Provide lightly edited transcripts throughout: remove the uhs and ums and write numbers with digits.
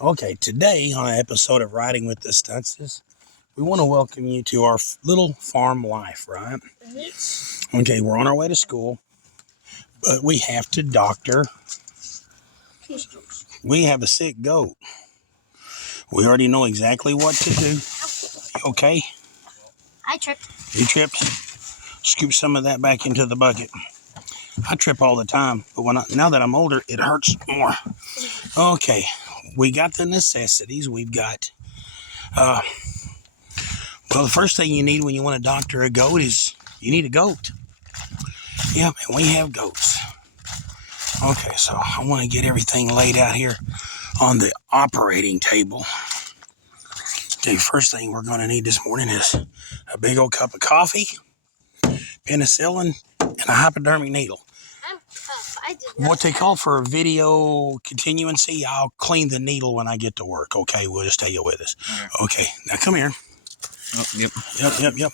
Okay, today on an episode of Riding with the Stuntzs, we want to welcome you to our little farm life, right? Yes. Okay, we're on our way to school, but we have to doctor. We have a sick goat. We already know exactly what to do. Okay? I tripped. You tripped? Scoop some of that back into the bucket. I trip all the time, but now that I'm older, it hurts more. Okay, we got the necessities. We've got, well, the first thing you need when you want to doctor a goat is you need a goat. Yep, and we have goats. Okay, so I want to get everything laid out here on the operating table. Okay, first thing we're going to need this morning is a big old cup of coffee, penicillin, and a hypodermic needle. I'm tough. I did not. What they call for a video continuancy, I'll clean the needle when I get to work. Okay, we'll just take it with us. Okay, now come here. Oh, yep. Yep.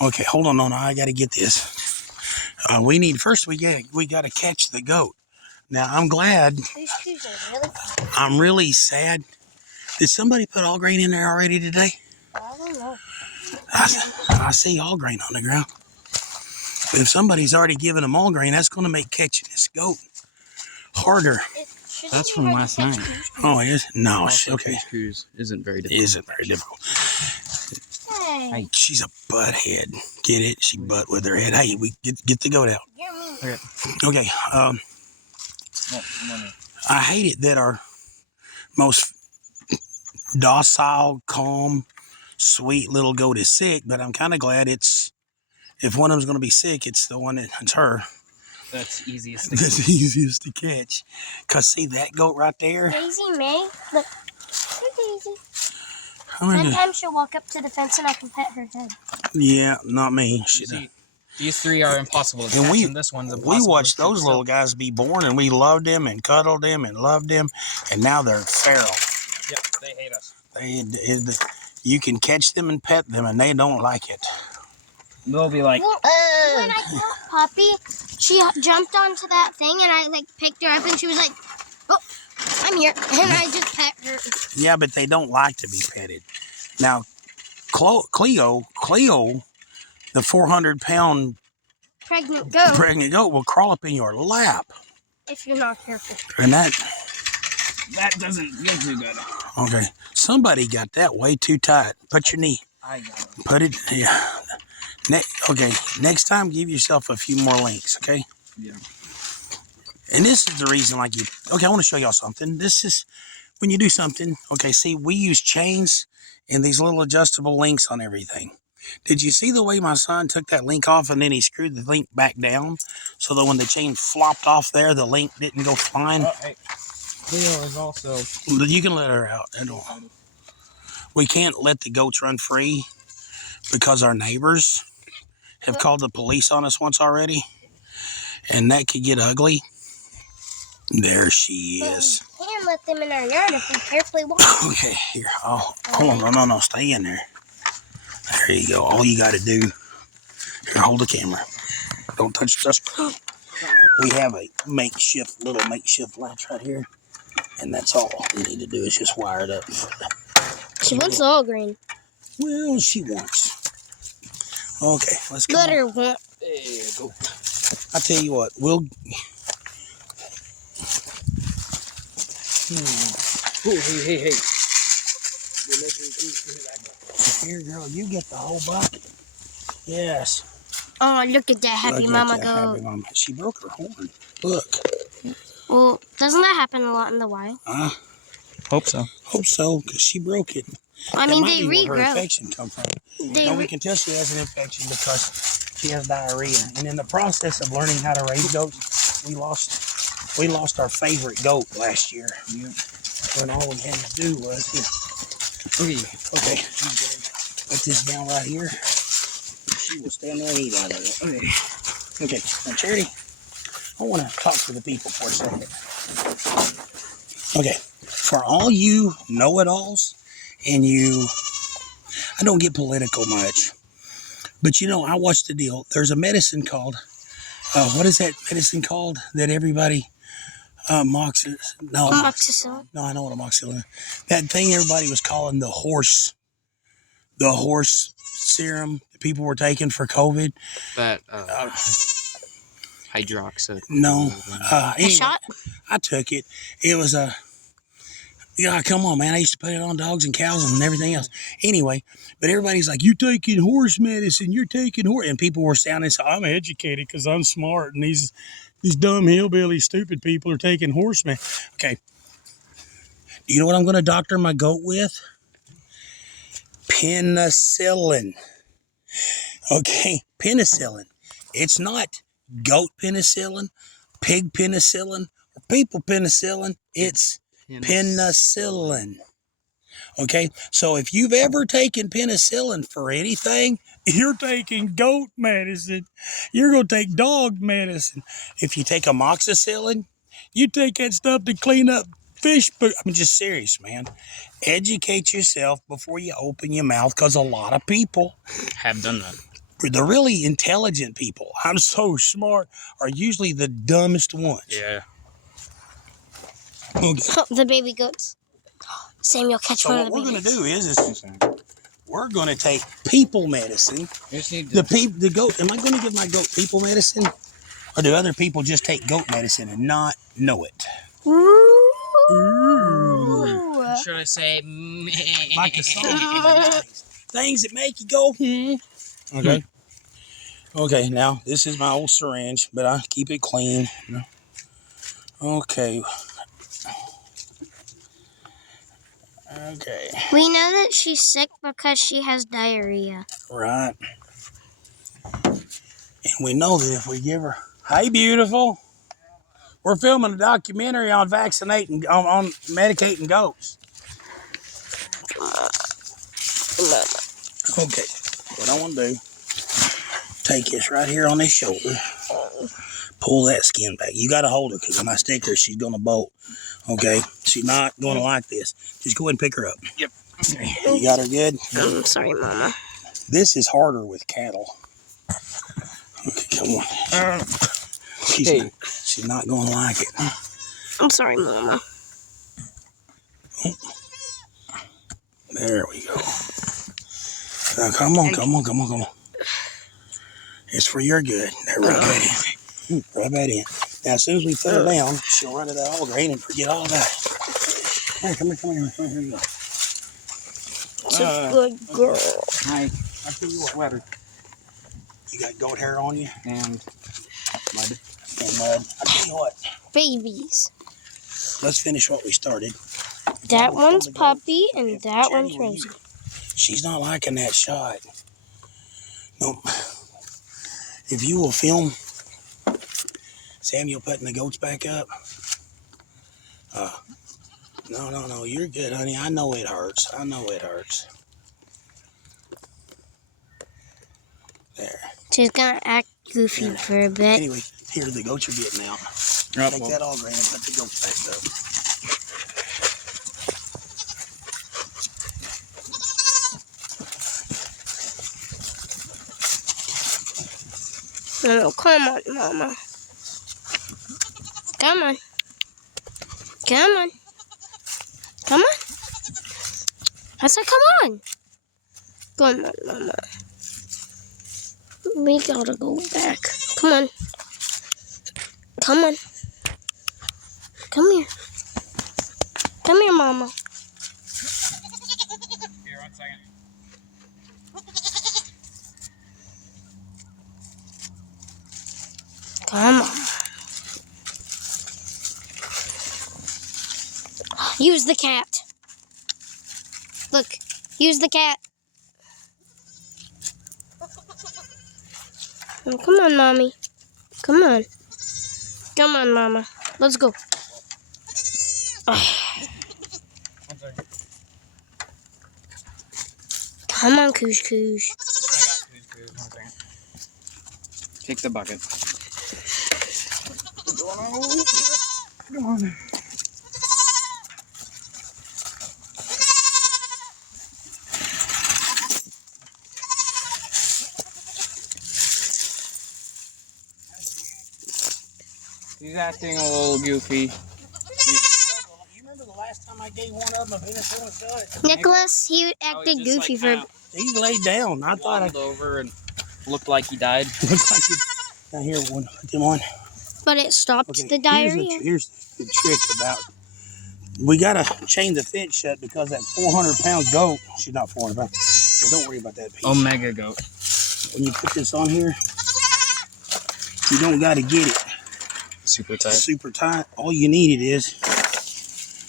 Okay, hold on. No, I got to get this. We got to catch the goat. Now, I'm glad. These shoes are really cool. I'm really sad. Did somebody put all grain in there already today? I don't know. I see all grain on the ground. But if somebody's already given them all grain, that's going to make catching this goat harder. That's from last night. Oh, it is? No, okay. Cruise isn't very difficult. Isn't very difficult. Hey. She's a butt head. Get it? She butt with her head. Hey, we get the goat out. You're mean. Okay. I hate it that our most docile, calm, sweet little goat is sick, but I'm kind of glad if one of them's going to be sick, it's the one that's her. That's easiest. That's easiest to catch. Because see that goat right there? Daisy May. Look. Hey, Daisy. I mean, Sometimes she'll walk up to the fence and I can pet her head. yeah, not me. See, these three are impossible to And catch, we- and this one's impossible. We watched to those catch. little guys be born, and we loved them and cuddled them and loved them, and now they're feral. Yep, they hate us. You can catch them and pet them, and they don't like it. They'll be like, Well, when I caught Poppy, she jumped onto that thing and I picked her up and she was like, "Oh, I'm here," and I just pet her. Yeah, but they don't like to be petted. Now, Cleo, the 400-pound Pregnant goat. pregnant goat will crawl up in your lap, If you're not careful. and that doesn't get too good. okay. Somebody got that way too tight. Put your knee. I got it. Put it. Yeah. Okay. Next time, give yourself a few more links. Okay. Yeah. And this is the reason, okay, I want to show y'all something. This is when you do something. Okay, see, we use chains and these little adjustable links on everything. Did you see the way my son took that link off and then he screwed the link back down so that when the chain flopped off there, the link didn't go flying? Hey. Cleo is also. You can let her out. We can't let the goats run free because our neighbors have called the police on us once already, and that could get ugly. There she is. We can't let them in our yard if we carefully walk. Okay, here. Oh, hold on. No, stay in there. There you go. All you got to do. Here, hold the camera. Don't touch the stuff. We have a little makeshift latch right here, and that's all we need to do is just wire it up. She wants all green. Well, she wants. Okay, let's go. Let her want. There you go. I tell you what, we'll. Hey. Here, girl, you get the whole bucket. Yes. Oh, look at that happy Look at mama that goat. happy mama. She broke her horn. Look. Well, doesn't that happen a lot in the wild? Hope so. Hope so, because she broke it. I That mean, might they be where her regrow. infection come from. They And we re- can tell she has an infection because she has diarrhea. And in the process of learning how to raise goats, we lost our favorite goat last year. Yeah. When all we had to do was okay, put this down right here. She will stand there and eat out of it. Okay, now Charity, I want to talk to the people for a second. Okay, for all you know-it-alls, and I don't get political much, but I watched the deal. There's a medicine called, what is that medicine called that everybody, No, Amoxicillin. no, I know what amoxicillin is. That thing everybody was calling the horse serum that people were taking for COVID. That hydroxy. No, A anyway, shot? I took it. It was a yeah, come on, man. I used to put it on dogs and cows and everything else. Anyway, but everybody's like, "You taking horse medicine? You're taking horse," and people were sounding so. I'm educated because I'm smart, and these dumb hillbilly stupid people are taking horse medicine. Okay, you know what I'm going to doctor my goat with? Penicillin. Okay, penicillin. It's not goat penicillin, pig penicillin, or people penicillin. It's penicillin. Okay, so if you've ever taken penicillin for anything, you're taking goat medicine. You're going to take dog medicine. If you take amoxicillin, you take that stuff to clean up fish. But I'm just serious, man. Educate yourself before you open your mouth, because a lot of people Have done that. the really intelligent people, I'm so smart, are usually the dumbest ones. Yeah. Okay. The baby goats. Samuel, catch So one what of the we're going to babies. do is we're going to take people medicine. You just need The goat. Am I going to give my goat people medicine, or do other people just take goat medicine and not know it? Ooh. Should I say? Like a song. Things that make you go, Okay. Okay, now this is my old syringe, but I keep it clean. Okay. Okay. We know that she's sick because she has diarrhea. Right. And we know that if we give her, hey, beautiful, we're filming a documentary on vaccinating, on medicating goats. Okay. What I want to do, take this right here on this shoulder, pull that skin back. You got to hold her, because when I stick her, she's going to bolt. Okay? She's not going to like this. Just go ahead and pick her up. Yep. Okay. You got her good? I'm sorry, Mama. This is harder with cattle. Okay, come on. She's not going to like it. I'm sorry, Mama. There we go. Now, come on. It's for your good. There, rub that in. Rub that in. Now, as soon as we put her down, she'll run to that all grain and forget all about it. Hey, come here. Here you go. It's a good girl. I tell you what, weather You got goat hair on you? and mud. And mud. I tell you what, Babies. let's finish what we started. That one's puppy and that one's Rosie. She's not liking that shot. Nope. If you will film Samuel putting the goats back up. No, you're good, honey. I know it hurts. There. She's gonna act goofy for a bit. Anyway, here the goats are getting out. Take that all grain and put the goats back up. Oh, come on, Mama. Come on. I said, come on. Come on, Mama. We gotta go back. Come on. Come here. Come here, Mama. Here, 1 second. Come on. Use the cat. Look, use the cat. Oh, come on, Mommy. Come on, Mama. Let's go. 1 second. Come on, Koosh Koosh. 1 second. Take the bucket. Come on. He's acting a little goofy. time I gave one of them a penicillin shot. Nicholas, he acted goofy for. He laid down. I thought I Waddled over and looked like he died. looked like it. Now here, one, put them on. But it stopped Okay, the diarrhea. Here's the trick about. We gotta chain the fence shut because that 400-pound goat. She's not 400 pounds. So don't worry about that piece. Omega goat. When you put this on here, you don't gotta get it Super tight. super tight. All you need it is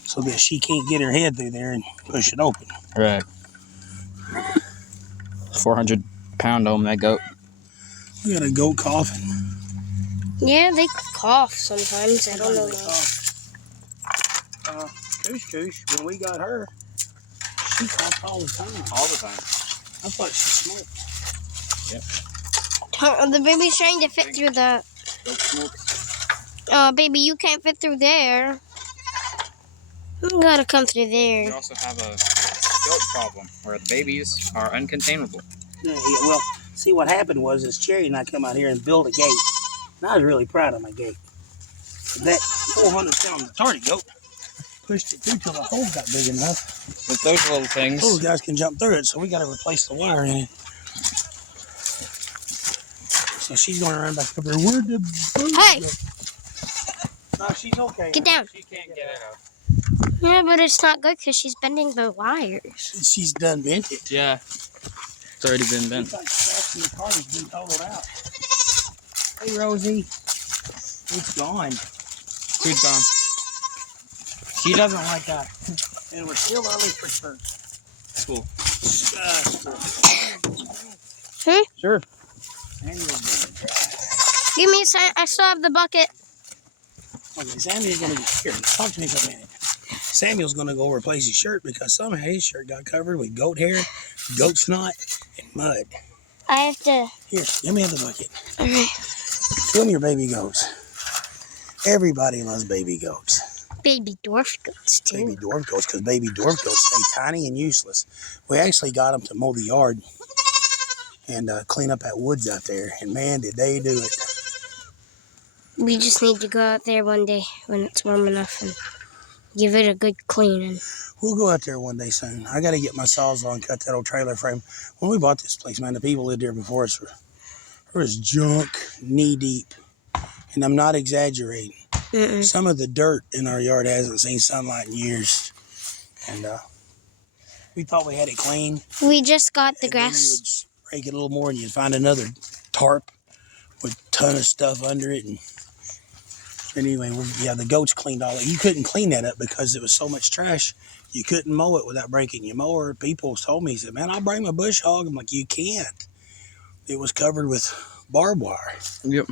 so that she can't get her head through there and push it open. Right. 400-pound Omega goat. We got a goat coughing. Yeah, they cough sometimes. I don't know why. Koosh, when we got her, she coughed all the time. All the time. I thought she smoked. The baby's trying to fit through the. Goat smoke. Oh, baby, you can't fit through there. You gotta come through We there. also have a goat problem where the babies are uncontainable. Yeah, well, see what happened was is Cherry and I come out here and build a gate. And I was really proud of my gate. But that 400-pound tardy goat pushed it through till the hole got big enough. With those little things. Those guys can jump through it, so we got to replace the wire in it. So she's going to run back up there. Where'd the boat Hey! go? No, she's okay. Get down. She can't get it out. Yeah, but it's not good because she's bending the wires. She's done bent it. Yeah. It's already been bent. It's like scratching the card has been totaled out. Hey, Rosie. It's gone. Food's gone. She doesn't like that. And we're still early for church. School. Sure. Give me a second. I still have the bucket. Okay, Samuel's going to here. Talk to me for a minute. Samuel's going to go replace his shirt because somehow his shirt got covered with goat hair, goat snot, and mud. I have to. Here, let me have the bucket. Okay. Film your baby goats. Everybody loves baby goats. Baby dwarf goats, too. Baby dwarf goats, because baby dwarf goats stay tiny and useless. We actually got them to mow the yard and clean up that woods out there. And man, did they do it. We just need to go out there one day when it's warm enough and give it a good cleaning. We'll go out there one day soon. I got to get my sawzall and cut that old trailer frame. When we bought this place, man, the people lived here before us. There was junk knee deep. And I'm not exaggerating. Mm-mm. Some of the dirt in our yard hasn't seen sunlight in years. And we thought we had it clean. We just got the And then you grass. would break it a little more and you'd find another tarp with a ton of stuff under it. And anyway, the goats cleaned all that. You couldn't clean that up because it was so much trash. You couldn't mow it without breaking your mower. People told me, said, man, I'll bring my bush hog. I'm like, you can't. It was covered with barbed wire. Yep.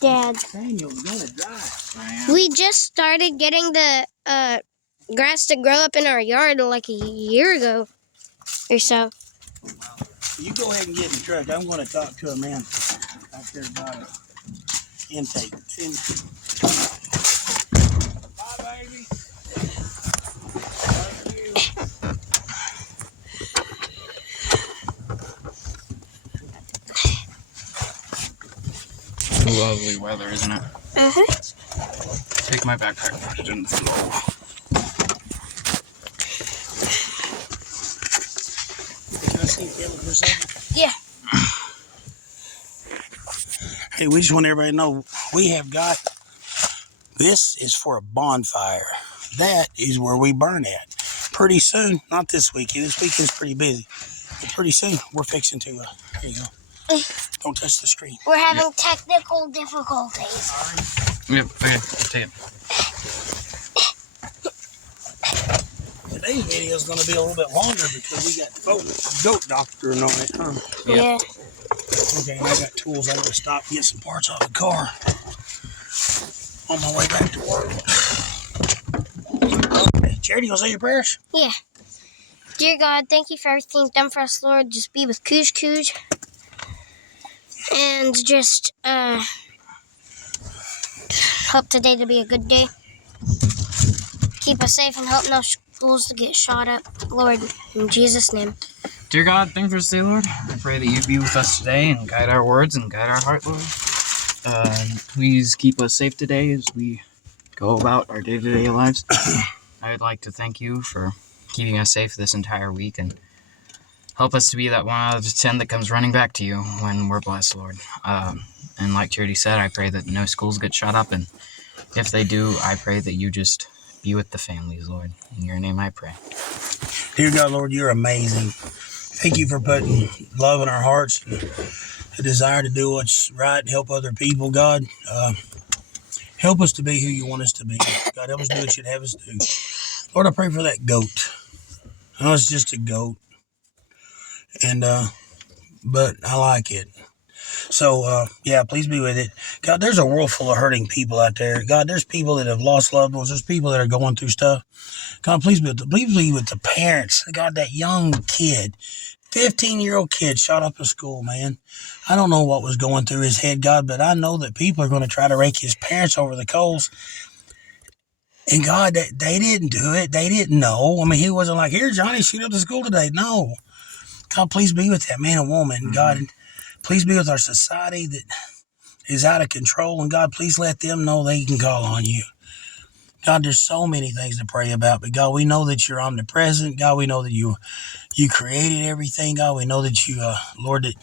Dad, Daniel's gonna die. we just started getting the grass to grow up in our yard like a year ago or so. You go ahead and get in the truck. I'm going to talk to a man out there about an intake. Bye, baby. Thank you. Lovely weather, isn't it? Uh-huh. Take my backpack, put it in the floor. Can I see Caleb for a second? Yeah. Hey, we just want everybody to know we have got, this is for a bonfire. That is where we burn at. Pretty soon, not this weekend, this weekend's pretty busy. But pretty soon, we're fixing to, here you go. Don't touch the screen. We're having technical difficulties. Yep, okay, take it. Today's video is going to be a little bit longer because we got goat doctoring on it, huh? Yep. Yeah. Okay, and I got tools. I'm going to stop and get some parts off the car on my way back to work. Okay, Charity, you want to say your prayers? Yeah. Dear God, thank you for everything you've done for us, Lord. Just be with Cooge. And just hope today to be a good day. Keep us safe and help no schools to get shot up, Lord, in Jesus' name. Dear God, thank you for today, Lord. I pray that you be with us today and guide our words and guide our heart, Lord. Please keep us safe today as we go about our day-to-day lives. I'd like to thank you for keeping us safe this entire week and help us to be that 1 out of 10 that comes running back to you when we're blessed, Lord. And like Charity said, I pray that no schools get shut up, and if they do, I pray that you just be with the families, Lord. In your name I pray. Dear God, Lord, you're amazing. Thank you for putting love in our hearts, and a desire to do what's right and help other people, God. Help us to be who you want us to be. God, help us do what you'd have us do. Lord, I pray for that goat. I know it's just a goat, but I like it. So, please be with it. God, there's a world full of hurting people out there. God, there's people that have lost loved ones. There's people that are going through stuff. God, please be with the parents. God, that young kid, 15-year-old kid shot up in school, man. I don't know what was going through his head, God, but I know that people are going to try to rake his parents over the coals. And God, they didn't do it. They didn't know. I mean, he wasn't like, here, Johnny, shoot up to school today. No. God, please be with that man and woman. God, please be with our society that is out of control. And God, please let them know they can call on you. God, there's so many things to pray about. But God, we know that you're omnipresent. God, we know that you created everything. God, we know that you, Lord, that,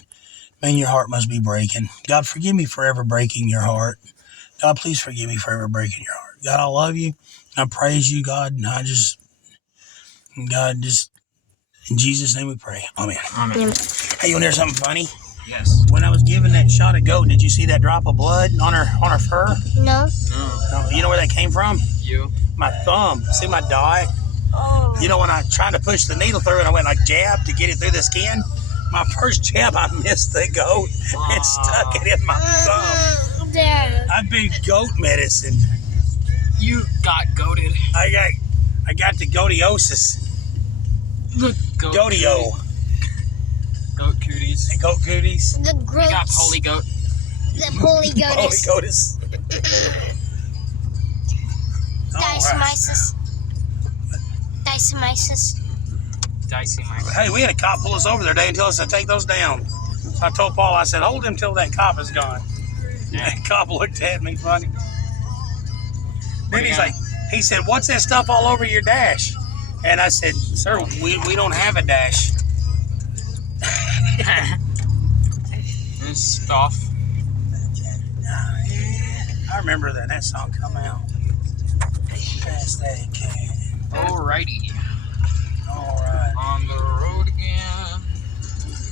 man, your heart must be breaking. God, forgive me for ever breaking your heart. God, please forgive me for ever breaking your heart. God, I love you. I praise you, God. And God, in Jesus' name we pray. Amen. Amen. Hey, you want to hear something funny? Yes. When I was giving that shot of goat, did you see that drop of blood on her fur? No. No. You know where that came from? You? My thumb. See my dot? Oh. You know, when I tried to push the needle through and I went like jab to get it through the skin, my first jab, I missed the goat and stuck it in my thumb. Dad. I've been goat medicine. You got goated. I got the goatiosis. The Goatio. Goat cooties. And goat cooties. The We got groats. holy goat. The holy goatus. Holy goatus. Dicemisis. Dicemisis. Dicey Mike. Hey, we had a cop pull us over there today and tell us to take those down. So I told Paul, I said, hold him till that cop is gone. Yeah. That cop looked at me funny. Then he's like, he said, what's that stuff all over your dash? And I said, sir, we don't have a dash. This stuff. I remember that song come out. Yes, they can. Alrighty. All right. On the road again.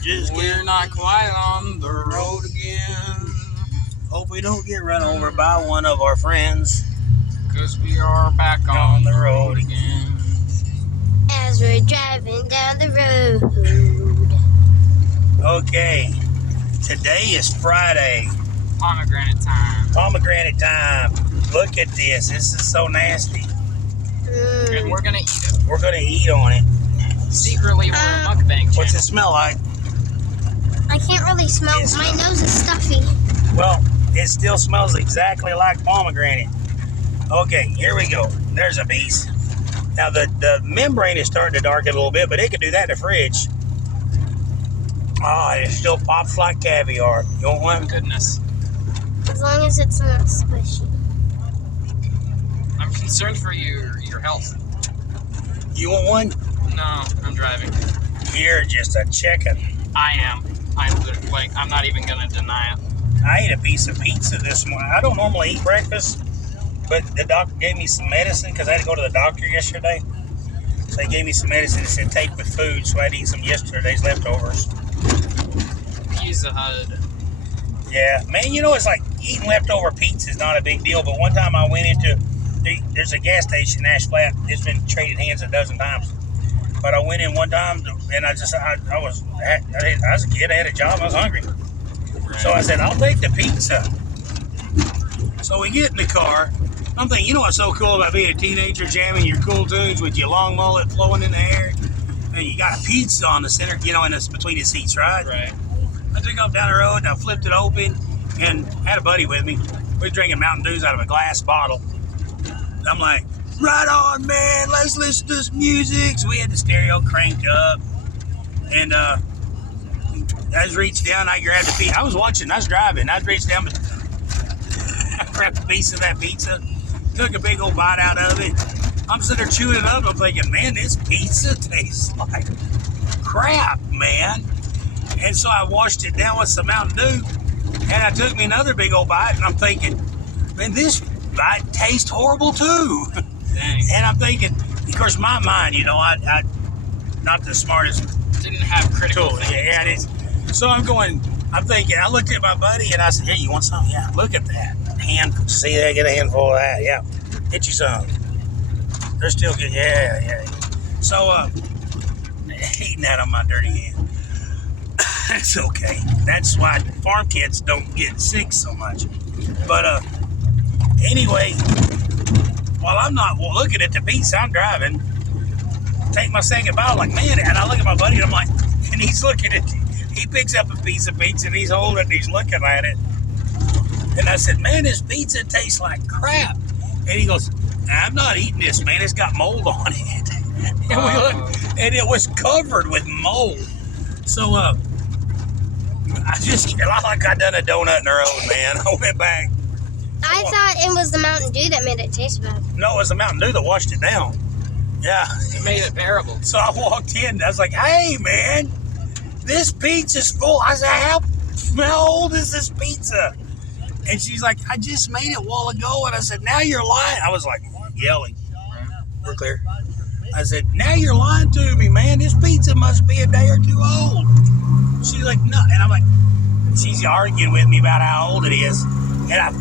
Just We're not quite on the road again. hope we don't get run over by one of our friends. 'Cause we are back on the road again. As we're driving down the road. Okay. Today is Friday. Pomegranate time. Pomegranate time. Look at this. This is so nasty. And we're gonna eat it. We're going to eat on it. Secretly, we're a mukbang channel. What's it smell like? I can't really smell. My nose is stuffy. Well, it still smells exactly like pomegranate. Okay, here we go. There's a piece. Now, the membrane is starting to darken a little bit, but it could do that in the fridge. Oh, it still pops like caviar. You want one? Goodness. As long as it's not squishy. I'm concerned for your health. You want one? No, I'm driving. You're just a chicken. I am. I'm not even gonna deny it. I ate a piece of pizza this morning. I don't normally eat breakfast, but the doctor gave me some medicine because I had to go to the doctor yesterday. So they gave me some medicine that said take with food, so I had to eat some yesterday's leftovers. Pizza Hut. Yeah, man, you know, it's like eating leftover pizza is not a big deal, but one time I went there's a gas station in Ash Flat. It's been traded hands a dozen times. But I went in one time, and I was a kid, I had a job, I was hungry. So I said, I'll take the pizza. So we get in the car. I'm thinking, you know what's so cool about being a teenager, jamming your cool tunes with your long mullet flowing in the air? And you got a pizza on the center, between the seats, right? Right. I took off down the road, and I flipped it open, and had a buddy with me. We were drinking Mountain Dews out of a glass bottle. I'm like, right on, man, let's listen to this music. So we had the stereo cranked up, and I just reached down, I grabbed a piece. I was driving, I reached down, I grabbed a piece of that pizza, took a big old bite out of it, I'm sitting there chewing it up. I'm thinking, man, this pizza tastes like crap, man. And so I washed it down with some Mountain Dew, and I took me another big old bite, and I'm thinking, man, this bite tastes horrible too. Dang. And I'm thinking, of course, my mind, you know, I not the smartest Didn't have critical tool. thinking. Yeah, it is. So I'm thinking, I looked at my buddy and I said, hey, you want some? Yeah, look at that. See that? Get a handful of that. Yeah. Get you some. They're still good. Yeah. So, eating that on my dirty hand. That's okay. That's why farm kids don't get sick so much. But, anyway, while I'm not looking at the pizza, I'm driving. Take my second bite, like, man, and I look at my buddy and I'm like, and he's looking at it. He picks up a piece of pizza and he's holding it and he's looking at it. And I said, man, this pizza tastes like crap. And he goes, I'm not eating this, man. It's got mold on it. And we looked, and it was covered with mold. So, I like I done a donut in the road, man. I went back. I thought it was the Mountain Dew that made it taste bad. No, it was the Mountain Dew that washed it down. Yeah. It made it bearable. So I walked in. I was like, hey, man, this pizza's full. I said, how old is this pizza? And she's like, I just made it a while ago. And I said, now you're lying. I was like, yelling. We're clear. I said, now you're lying to me, man. This pizza must be a day or two old. She's like, no. And I'm like, she's arguing with me about how old it is. And I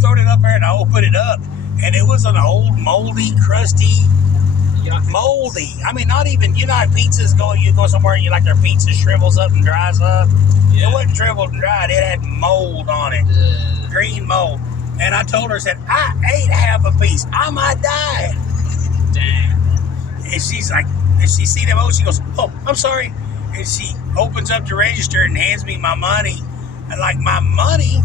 thrown it up there and I opened it up. And it was an old, moldy, crusty, moldy. I mean, not even, you know how pizzas go, you go somewhere and you like their pizza shrivels up and dries up. Yeah. It wasn't shriveled and dried. It had mold on it. Green mold. And I told her, I said, I ate half a piece. I might die. Dang. And she's like, and she see them old, she goes, oh, I'm sorry. And she opens up the register and hands me my money. And like, my money?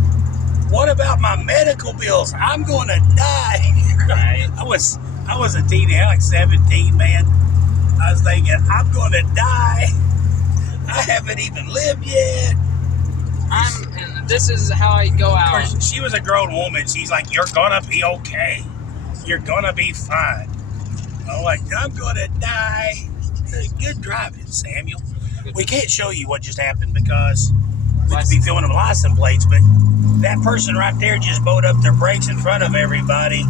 What about my medical bills? I'm going to die. Right. I was a teenager, like 17, man. I was thinking, I'm going to die. I haven't even lived yet. And this is how I go Of out. course, she was a grown woman. She's like, you're going to be okay. You're going to be fine. I'm like, I'm going to die. Good driving, Samuel. We can't show you what just happened because we'd be filming them license plates, but that person right there just bowed up their brakes in front of everybody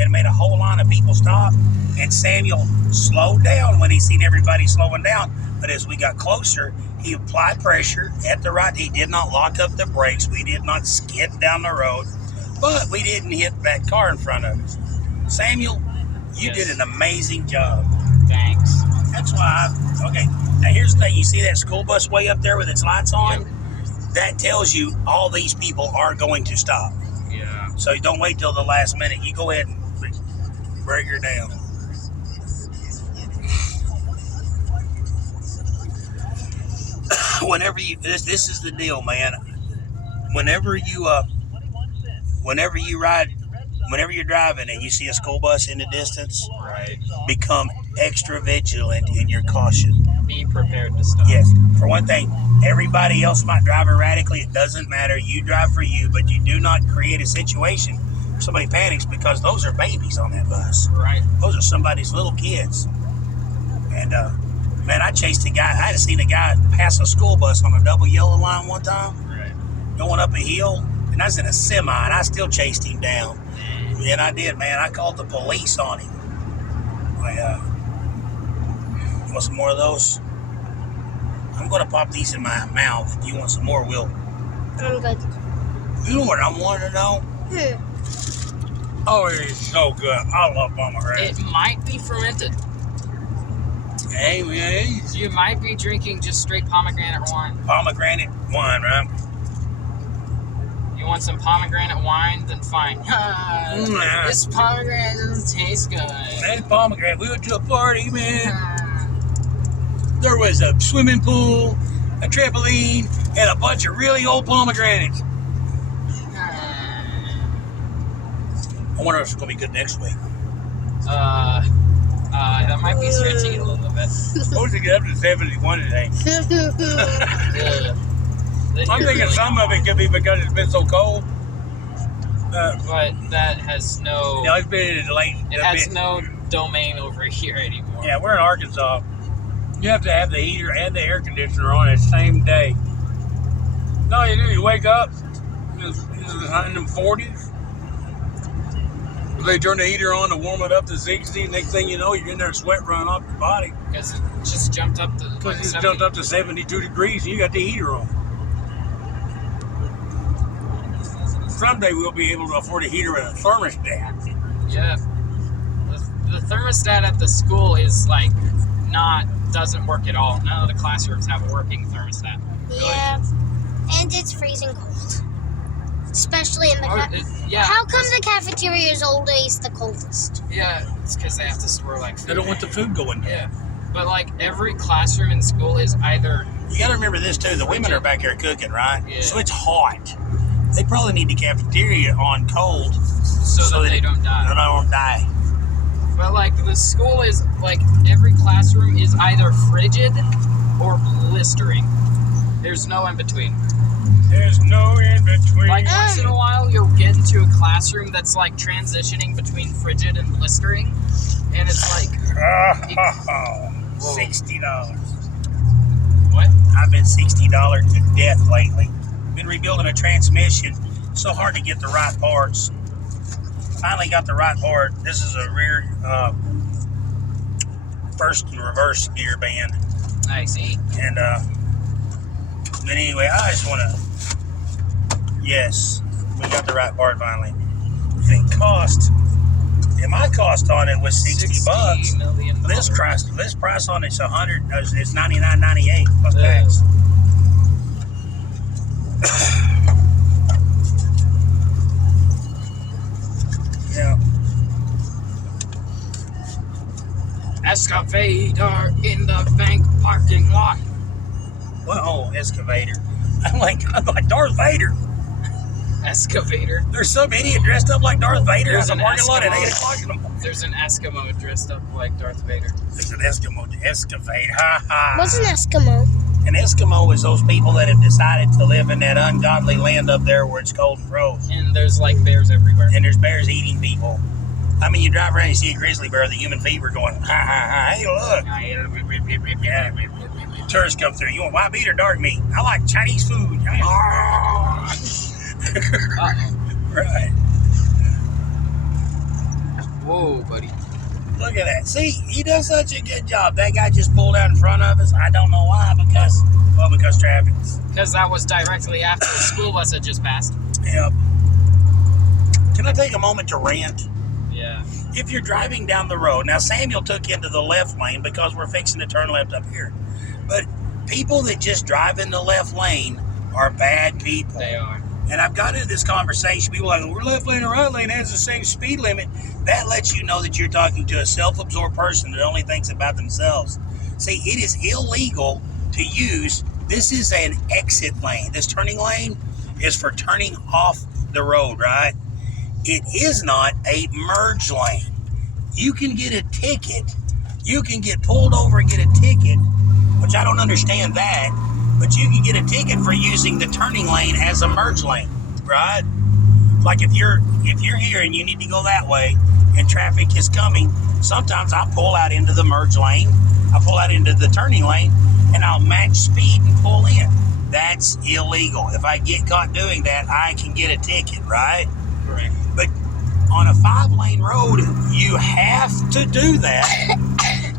and made a whole line of people stop. And Samuel slowed down when he seen everybody slowing down. But as we got closer, he applied pressure at the right. He did not lock up the brakes. We did not skid down the road. But we didn't hit that car in front of us. Samuel, you did an amazing job. Thanks. That's why okay, now here's the thing. You see that school bus way up there with its lights on? Yep. That tells you all these people are going to stop. Yeah. So don't wait till the last minute. You go ahead and break her down. Whenever you, this is the deal, man. Whenever you're driving and you see a school bus in the distance, Right. become extra vigilant in your caution. Be prepared to stop. Yes. For one thing, everybody else might drive erratically. It doesn't matter. You drive for you, but you do not create a situation where somebody panics because those are babies on that bus. Right. Those are somebody's little kids. And, man, I chased a guy. I had seen a guy pass a school bus on a double yellow line one time, Right. going up a hill, and I was in a semi, and I still chased him down. And I did, man. I called the police on him. You want some more of those? I'm going to pop these in my mouth. If you want some more, we'll. I'm good. You know what I want to know? Oh, it is so good. I love pomegranate. It might be fermented. Hey, man. You might be drinking just straight pomegranate wine. Pomegranate wine, right? You want some pomegranate wine? Then fine. Nah. This pomegranate doesn't taste good. That's pomegranate. We went to a party, man. There was a swimming pool, a trampoline, and a bunch of really old pomegranates. I wonder if it's going to be good next week. That might be stretching it a little bit. Supposed to get up to 71 today. Yeah. I'm thinking some of it could be because it's been so cold. But that has no. You know, it's been late. It has no domain over here anymore. Yeah, we're in Arkansas. You have to have the heater and the air conditioner on the same day. No, you do. You wake up, it's in the 40s. They turn the heater on to warm it up to 60. Next thing you know, you're in there, sweat running off your body. Because it just jumped up to Because it just jumped up to 72 degrees and you got the heater on. Someday we'll be able to afford a heater and a thermostat. Yeah. The thermostat at the school is like doesn't work at all. None of the classrooms have a working thermostat. Yeah. And it's freezing cold. Especially in the yeah. How come the cafeteria is always the coldest? Yeah, it's because they have to store like food. They don't want the food going down. Yeah. But like every classroom in school is either... You got to remember this too. The women are back here cooking, right? Yeah. So it's hot. They probably need the cafeteria on cold so that they don't die. They don't die. But like the school is like every classroom is either frigid or blistering. There's no in between. There's no in between. Like once in a while you'll get into a classroom that's like transitioning between frigid and blistering, and it's like $60. What? I've been $60 to death lately. Been rebuilding a transmission. So hard to get the right parts. Finally got the right part. This is a rear first and reverse gear band. I see. And but anyway, I just want to. Yes, we got the right part finally. And it cost. And my cost on it was $60. million. This price on it's it's $99.98 plus tax. Yeah. Excavator in the bank parking lot. Well, excavator. I'm like Darth Vader. Excavator. There's some idiot dressed up like Darth Vader There's in the an parking lot at Eskimo. 8 o'clock in the morning. There's an Eskimo dressed up like Darth Vader. There's an Eskimo excavator. Ha ha. What's an Eskimo? An Eskimo is those people that have decided to live in that ungodly land up there where it's cold and frozen. And there's like bears everywhere. And there's bears eating people. I mean, you drive around and you see a grizzly bear, the human fever going, ha ha ha, hey look. Tourists come through. You want white meat or dark meat? I like Chinese food. Right. Whoa, buddy. Look at that. See, he does such a good job. That guy just pulled out in front of us. I don't know why, because traffic. Because that was directly after the school bus had just passed. Yep. Can I take a moment to rant? Yeah. If you're driving down the road, now Samuel took into the left lane because we're fixing to turn left up here. But people that just drive in the left lane are bad people. They are. And I've got into this conversation. People are like, we're left lane and right lane has the same speed limit. That lets you know that you're talking to a self-absorbed person that only thinks about themselves. See, it is illegal to use, this is an exit lane. This turning lane is for turning off the road, right? It is not a merge lane. You can get a ticket. You can get pulled over and get a ticket, which I don't understand that. But you can get a ticket for using the turning lane as a merge lane, right? Like if you're here and you need to go that way and traffic is coming, sometimes I pull out into the merge lane, I pull out into the turning lane, and I'll match speed and pull in. That's illegal. If I get caught doing that, I can get a ticket, right? Correct. But on a 5-lane road, you have to do that.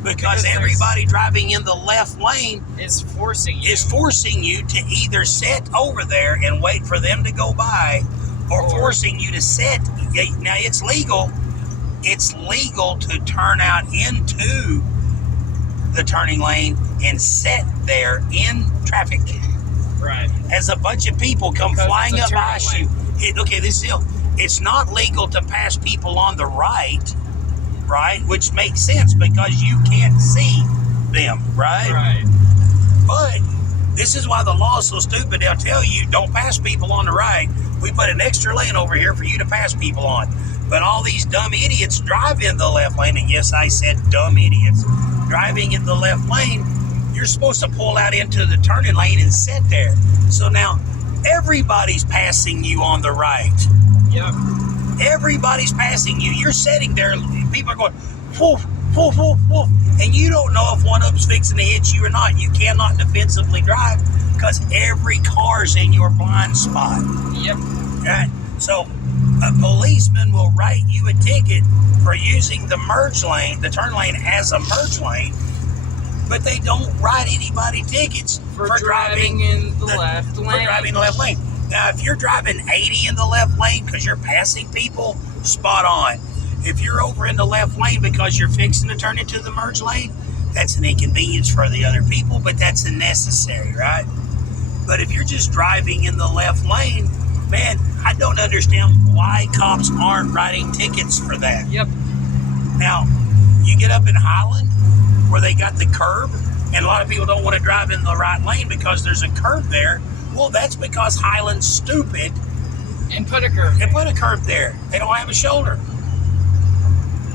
Because everybody driving in the left lane is forcing you to either sit over there and wait for them to go by, or forcing you to sit. Now it's legal to turn out into the turning lane and sit there in traffic. Right. As a bunch of people come flying up by you. It's not legal to pass people on the right, which makes sense because you can't see them, right? Right. But this is why the law is so stupid. They'll tell you, don't pass people on the right. We put an extra lane over here for you to pass people on. But all these dumb idiots drive in the left lane, and yes, I said dumb idiots. Driving in the left lane, you're supposed to pull out into the turning lane and sit there. So now everybody's passing you on the right. Yep. Everybody's passing you. You're sitting there. People are going, woof, woof, woof, woof. And you don't know if one of them's fixing to hit you or not. You cannot defensively drive because every car's in your blind spot. Yep. Right? So a policeman will write you a ticket for using the merge lane, the turn lane, as a merge lane, but they don't write anybody tickets For driving in the left lane. For driving the left lane. Now, if you're driving 80 in the left lane because you're passing people, spot on. If you're over in the left lane because you're fixing to turn into the merge lane, that's an inconvenience for the other people, but that's a necessary, right? But if you're just driving in the left lane, man, I don't understand why cops aren't writing tickets for that. Yep. Now, you get up in Highland where they got the curb, and a lot of people don't want to drive in the right lane because there's a curb there. Well, that's because Highland's stupid And put a curve. and put a curb there. They don't have a shoulder.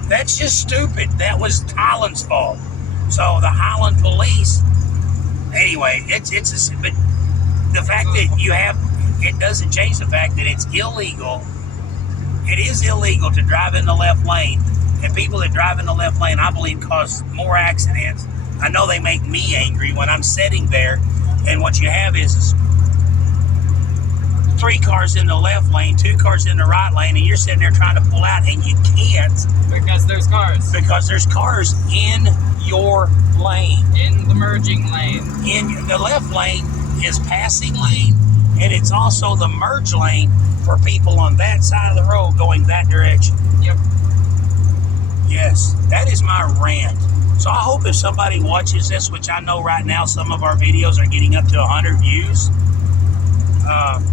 That's just stupid. That was Highland's fault. So the Highland police, anyway, but the fact that you have, it doesn't change the fact that it's illegal. It is illegal to drive in the left lane. And people that drive in the left lane, I believe, cause more accidents. I know they make me angry when I'm sitting there, and what you have is 3 cars in the left lane, 2 cars in the right lane, and you're sitting there trying to pull out, and you can't Because there's cars. because there's cars in your lane. In the merging lane. In the left lane is passing lane, and it's also the merge lane for people on that side of the road going that direction. Yep. Yes, that is my rant. So I hope if somebody watches this, which I know right now some of our videos are getting up to 100 views,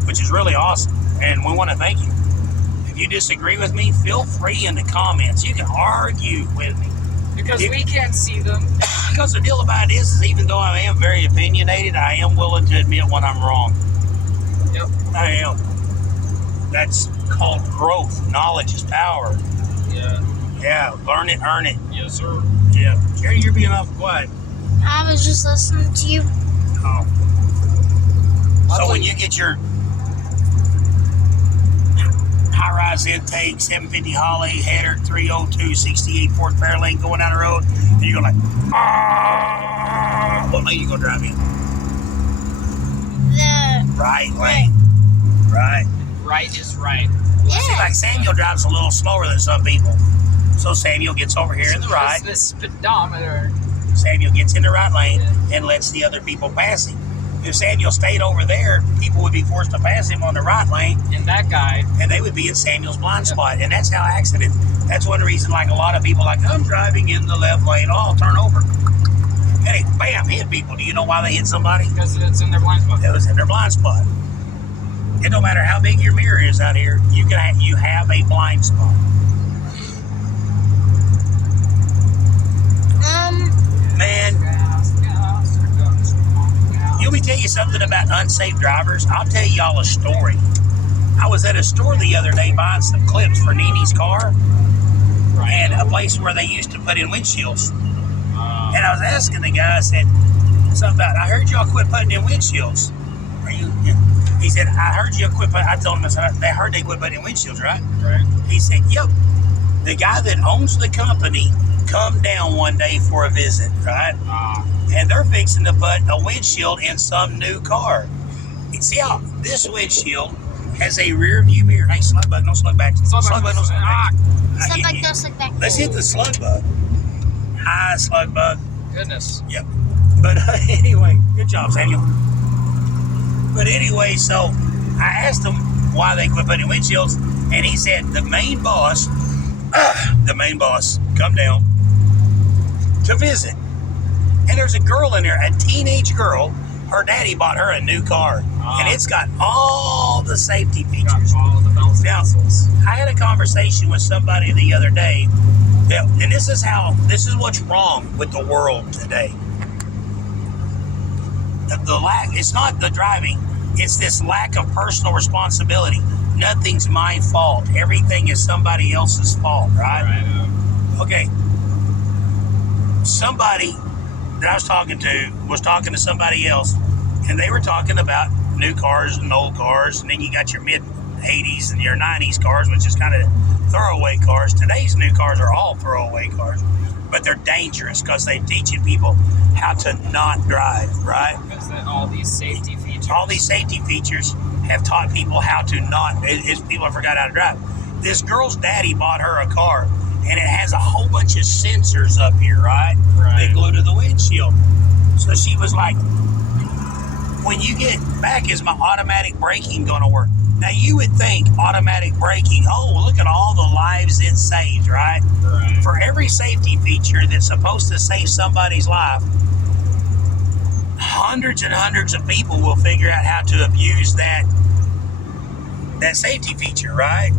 which is really awesome, and we want to thank you. If you disagree with me, feel free in the comments. You can argue with me. Because we can't see them. Because the deal about it is even though I am very opinionated, I am willing to admit when I'm wrong. Yep. I am. That's called growth. Knowledge is power. Yeah. Yeah, learn it, earn it. Yes, sir. Yeah. Jerry, you're being awful quiet. I was just listening to you. Oh. So when you get your high-rise intake, 750 Holly, header 302, 68 Ford Fairlane going down the road, and you're going like, ah, what lane you going to drive in? The Right lane. Right. Right is right. See, yeah. like Samuel drives a little slower than some people. So Samuel gets over here in the right. The speedometer. Samuel gets in the right lane and lets the other people pass him. If Samuel stayed over there, people would be forced to pass him on the right lane, And that guy. and they would be in Samuel's blind spot. And that's how accident. That's one reason, like a lot of people, like, I'm driving in the left lane, oh, I'll turn over. And it, bam, hit people. Do you know why they hit somebody? Because it's in their blind spot. That was in their blind spot. It don't matter how big your mirror is out here, you have a blind spot. Man, you want me to tell you something about unsafe drivers? I'll tell y'all a story. I was at a store the other day buying some clips for Nini's car, and a place where they used to put in windshields. And I was asking the guy, I said, something about, I heard y'all quit putting in windshields. Are you? He said, I heard you quit putting, I told him, I said, they heard they quit putting in windshields, right? Right. He said, yep. The guy that owns the company come down one day for a visit, right? And they're fixing to put a windshield in some new car. And see how this windshield has a rear view mirror. Hey, slug bug, no slug back. Slug bug, no slug back. Stuff like this, like that. Let's hit the slug bug. Hi, slug bug. Goodness. Yep. But anyway, good job, Samuel. But anyway, so I asked him why they quit putting windshields, and he said the main boss come down to visit. And there's a girl in there, a teenage girl. Her daddy bought her a new car, and it's got all the safety features. All the bells and Now, whistles. I had a conversation with somebody the other day, and this is what's wrong with the world today. It's not the driving, it's this lack of personal responsibility. Nothing's my fault. Everything is somebody else's fault, right? Okay. Somebody that I was talking to somebody else, and they were talking about new cars and old cars, and then you got your 80s and your 90s cars, which is kind of throwaway cars. Today's new cars are all throwaway cars, but they're dangerous because they're teaching people how to not drive, right? Because all these safety features. All these safety features have taught people how to not, people have forgot how to drive. This girl's daddy bought her a car, and it has a whole bunch of sensors up here, right? They glue to the windshield. So she was like, when you get back, is my automatic braking going to work? Now, you would think automatic braking, oh, look at all the lives it saves, right? For every safety feature that's supposed to save somebody's life, hundreds and hundreds of people will figure out how to abuse that safety feature, right?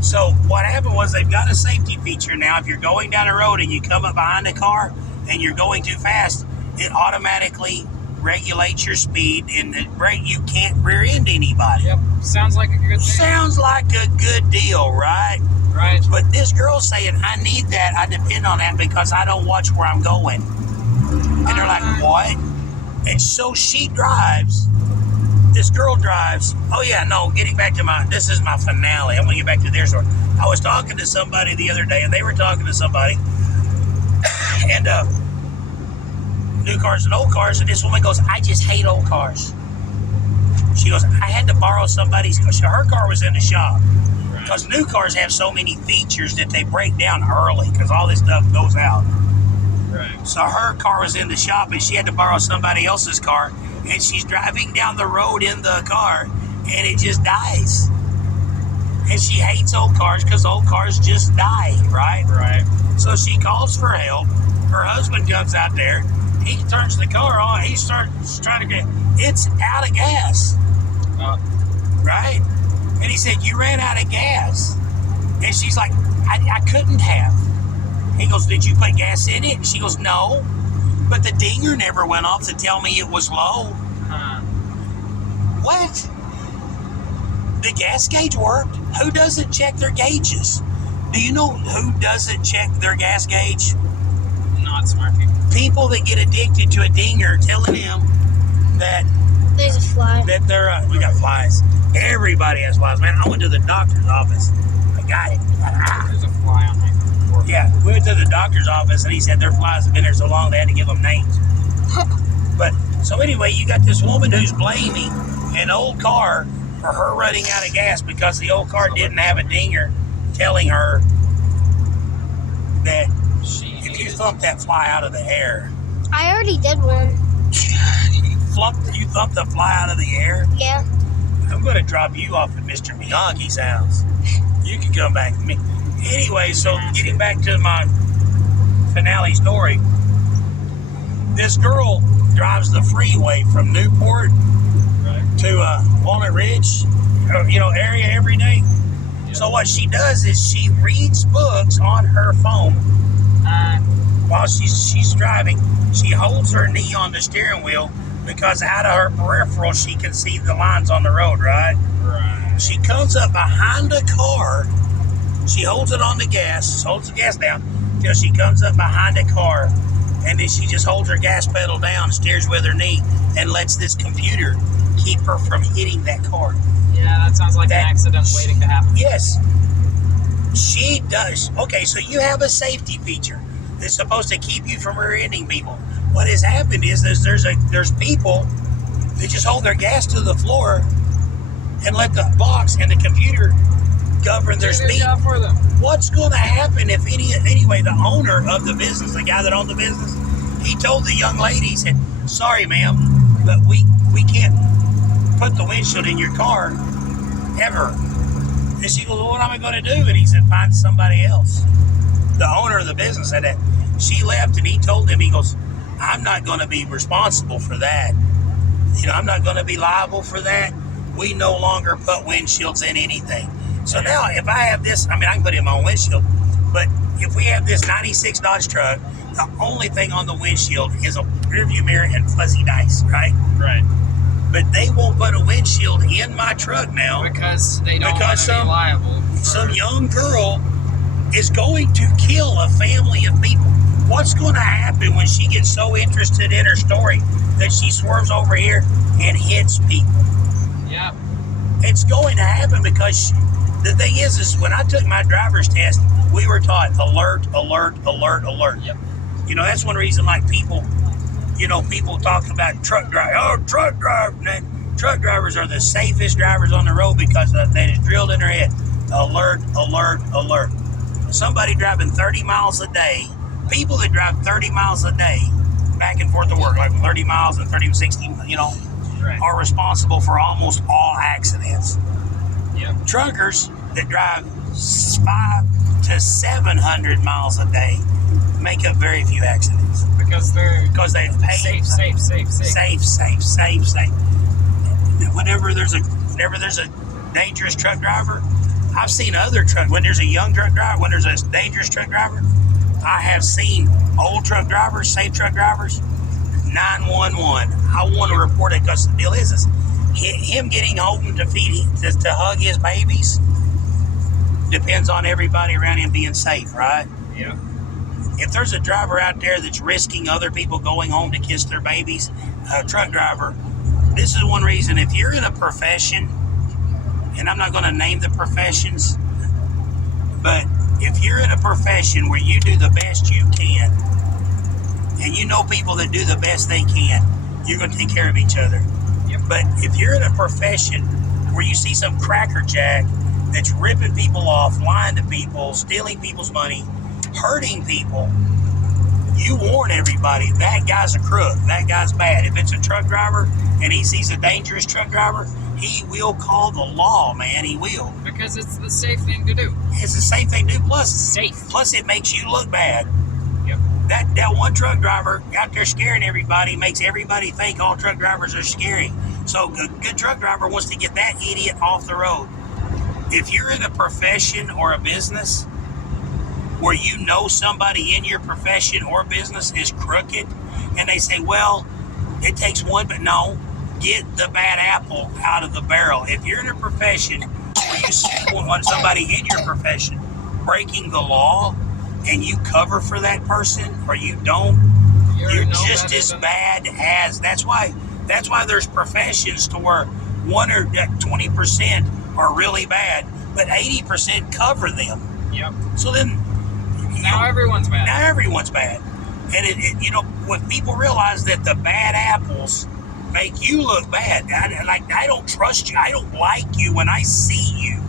So what happened was they've got a safety feature now. If you're going down the road and you come up behind a car and you're going too fast, it automatically regulates your speed, and you can't rear end anybody. Yep. Sounds like a good thing. Sounds like a good deal, right? Right. But this girl's saying, I need that. I depend on that because I don't watch where I'm going. And they're like, what? And so she drives. This girl drives. Oh, yeah, no, getting back to this is my finale. I'm going to get back to their story. I was talking to somebody the other day, and they were talking to somebody. And, new cars and old cars, and this woman goes, I just hate old cars. She goes, I had to borrow somebody's car. Her car was in the shop. Because new cars have so many features that they break down early because all this stuff goes out. So her car was in the shop, and she had to borrow somebody else's car, and she's driving down the road in the car, and it just dies. And she hates old cars because old cars just die, right? So she calls for help. Her husband comes out there. He turns the car on. He starts trying to get. It's out of gas, right? And he said, "You ran out of gas." And she's like, "I couldn't have." He goes, "Did you put gas in it?" And she goes, "No, but the dinger never went off to tell me it was low." What? The gas gauge worked. Who doesn't check their gauges? Do you know who doesn't check their gas gauge? Not smart people. People that get addicted to a dinger telling them that There's a fly. that they're we got flies. Everybody has flies, man. I went to the doctor's office. I got it. There's a fly on my floor. Yeah, we went to the doctor's office, and he said their flies have been there so long they had to give them names. But so anyway, you got this woman who's blaming an old car for her running out of gas because the old car didn't have a dinger telling her that if you thump that fly out of the air. I already did one. You thumped the fly out of the air? Yeah. I'm going to drop you off at Mr. Miyagi's house. You can come back to me. Anyway, so getting back to my finale story. This girl drives the freeway from Newport to Walnut Ridge, area every day. So what she does is she reads books on her phone while she's driving. She holds her knee on the steering wheel because out of her peripheral she can see the lines on the road, right? She comes up behind a car. She holds it on the gas, holds the gas down till she comes up behind a car, and then she just holds her gas pedal down, steers with her knee, and lets this computer keep her from hitting that car. Yeah, that sounds like an accident waiting to happen. Yes, she does. Okay, so you have a safety feature that's supposed to keep you from rear-ending people. What has happened is there's people that just hold their gas to the floor and let the box and the computer govern their speed. For them. What's going to happen if anyway, the owner of the business, the guy that owned the business, he told the young lady, he said, "Sorry, ma'am, but we can't put the windshield in your car ever." And she goes, "Well, what am I going to do?" And he said, "Find somebody else." The owner of the business said that. She left, and he told him, he goes, "I'm not going to be responsible for that. I'm not going to be liable for that. We no longer put windshields in anything." So now, if I have this, I can put it in my own windshield, but if we have this 96 Dodge truck, the only thing on the windshield is a rearview mirror and fuzzy dice, right? Right. But they won't put a windshield in my truck now Because they don't want to be liable. Some young girl is going to kill a family of people. What's going to happen when she gets so interested in her story that she swerves over here and hits people? Yep. It's going to happen because the thing is when I took my driver's test, we were taught alert, alert, alert, alert. Yep. You know, that's one reason like people talk about truck drive. Oh, truck driver. Truck drivers are the safest drivers on the road because that is drilled in their head. Alert, alert, alert. Somebody driving 30 miles a day, people that drive 30 miles a day back and forth to work, like 30 miles and 30 to 60, Right. are responsible for almost all accidents. Yep. Truckers that drive 500 to 700 miles a day make up very few accidents Because they pay safe. Whenever there's a dangerous truck driver, I've seen other truck. When there's a young truck driver, when there's a dangerous truck driver, I have seen old truck drivers, safe truck drivers. 911. I want to report it because the deal is him getting home to to hug his babies depends on everybody around him being safe, right? Yeah. If there's a driver out there that's risking other people going home to kiss their babies, a truck driver, this is one reason. If you're in a profession, and I'm not going to name the professions, but if you're in a profession where you do the best you can, and you know people that do the best they can, you're going to take care of each other. Yep. But if you're in a profession where you see some crackerjack that's ripping people off, lying to people, stealing people's money, hurting people, you warn everybody, that guy's a crook, that guy's bad. If it's a truck driver and he sees a dangerous truck driver, he will call the law, man, he will. Because it's the safe thing to do. It's the same thing to do, Safe. plus it makes you look bad. Yep. That one truck driver out there scaring everybody makes everybody think all truck drivers are scary. So a good truck driver wants to get that idiot off the road. If you're in a profession or a business where you know somebody in your profession or business is crooked, and they say, well, it takes one, but no, get the bad apple out of the barrel. If you're in a profession where you see somebody in your profession breaking the law and you cover for that person or you don't, you're just as bad as. That's why there's professions to where 1 or 20% are really bad, but 80% cover them. Yep. So then Now everyone's bad. Now everyone's bad. And when people realize that the bad apples make you look bad, I don't trust you. I don't like you when I see you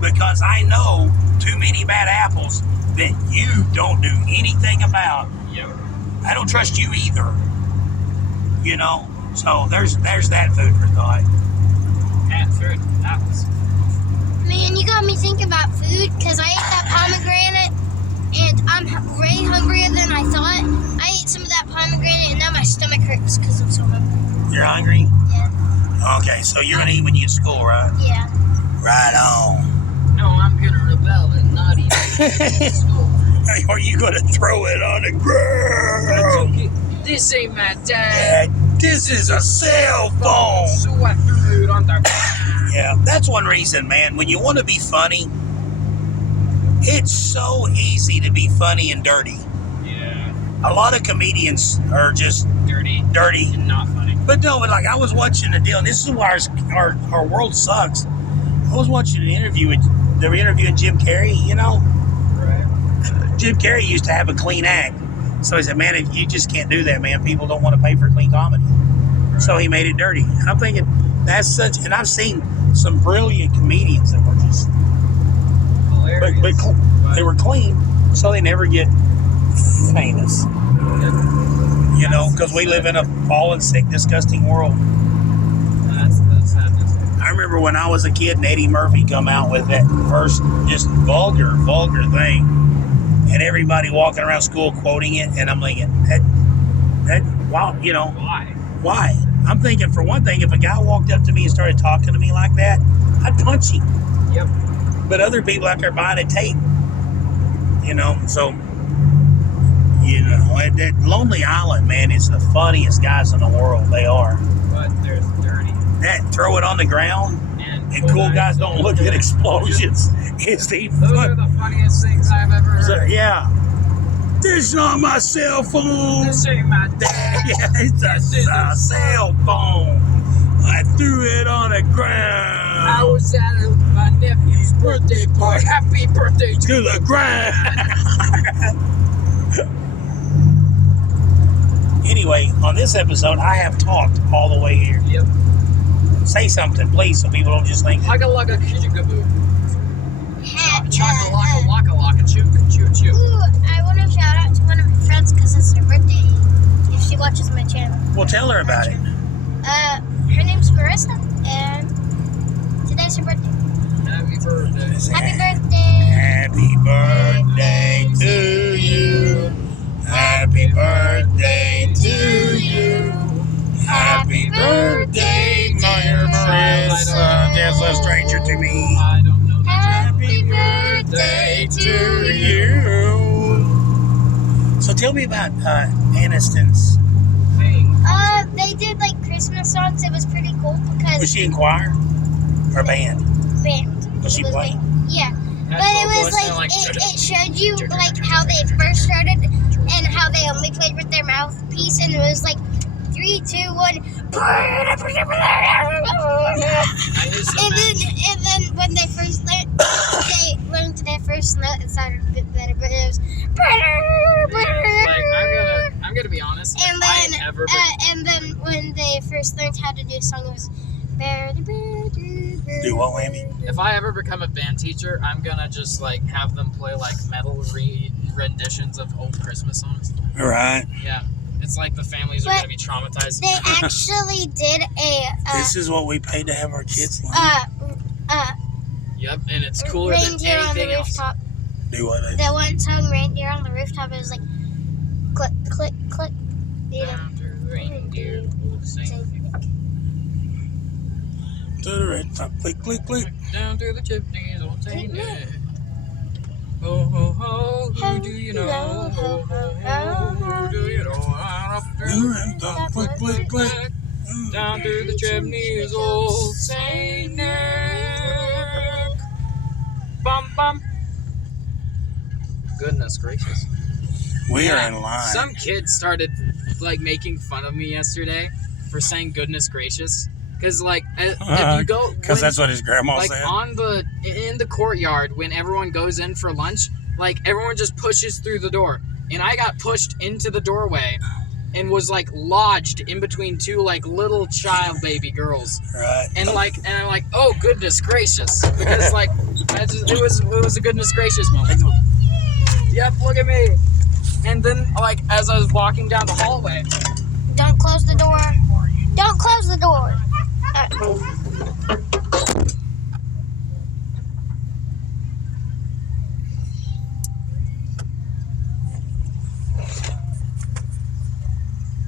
because I know too many bad apples that you don't do anything about. Yep. I don't trust you either. So there's that food for thought. Cat food. Apples. Man, you got me thinking about food because I ate that pomegranate and I'm way hungrier than I thought. I ate some of that pomegranate and now my stomach hurts because I'm so hungry. You're hungry? Yeah. Okay, so you're gonna eat when you get to school, right? Yeah. Right on. No, I'm gonna rebel and not eat at school. Or you gonna throw it on the ground? This ain't my dad. This is a cell phone. So I threw it on the ground. Yeah, that's one reason, man. When you want to be funny, it's so easy to be funny and dirty. Yeah. A lot of comedians are just Dirty. And not funny. But no, like I was watching a deal, and this is why our world sucks. I was watching they were interviewing Jim Carrey, Right. Jim Carrey used to have a clean act. So he said, man, if you just can't do that, man. People don't want to pay for clean comedy. Right. So he made it dirty. And I'm thinking, and I've seen some brilliant comedians that were just Hilarious. but they were clean, so they never get famous. Because we live in a fallen, sick, disgusting world. That's sadness. I remember when I was a kid and Eddie Murphy come out with that first just vulgar thing, and everybody walking around school quoting it, and I'm thinking, wow, why? I'm thinking, for one thing, if a guy walked up to me and started talking to me like that, I'd punch him. Yep. But other people out there buying a tape, so, that Lonely Island, man, is the funniest guys in the world. They are. But they're dirty. That throw it on the ground and cool guys don't look at explosions. It's the Those are the funniest things I've ever heard. So, yeah. This is not my cell phone. This ain't my dad. Yeah, it's a cell phone. I threw it on the I ground. was at my nephew's birthday party. Happy birthday To the ground. Anyway, on this episode, I have talked all the way here. Yep. Say something, please, so people don't just think. Hugga lugga kijigaboo. Ha- Chaka laka waka laka choo choo choo. Ooh, I want to shout out to one of my friends because it's her birthday. If she watches my channel. Well, tell her about it. Her name's Marissa, and today's her birthday. Happy birthday. Happy birthday! Happy birthday to you. Happy birthday to you. Happy birthday, dear Marissa. There's a stranger to me. I don't know. Happy Birthday to you. So tell me about Aniston's. Thing. They did like Christmas songs. It was pretty cool Was because she in choir or band? band. Was she It playing? band. Yeah. But it was like it showed you like how they first started and how they only played with their mouthpiece, and it was like 3, 2, 1. And then when they first learned their first note, it sounded a bit better, but it was Like I'm gonna be honest. and if I then ever and then when they first learned how to do a song, it was Do what, Whammy? if I ever become a band teacher, I'm gonna just like have them play like metal renditions of old Christmas songs. All right. Yeah, it's like the families are But gonna be traumatized. They actually did This is what we paid to have our kids learn. Yep, and it's cooler than Reindeer on the anything else. Rooftop. Do what? The one song, Reindeer on the Rooftop, it was like click, click, click. You know. Down to the reindeer will sing. To the red top. Click, click, click. Down to the chimneys will sing it. Ho ho ho, who do you know? Ho ho ho, who do you know? Up To through the red top. Click, click, click. down through the chimneys, old Saint Nick. Bum bum. Goodness gracious. We are in line. Some kids started like making fun of me yesterday for saying "goodness gracious" because like if you go Because that's what his grandma like said. in the courtyard when everyone goes in for lunch, like everyone just pushes through the door, and I got pushed into the doorway and was like lodged in between two like little child baby girls, Right. and I'm like, oh goodness gracious, because like it was a goodness gracious moment. Yep, look at me. And then like as I was walking down the hallway, Don't close the door. Don't close the door.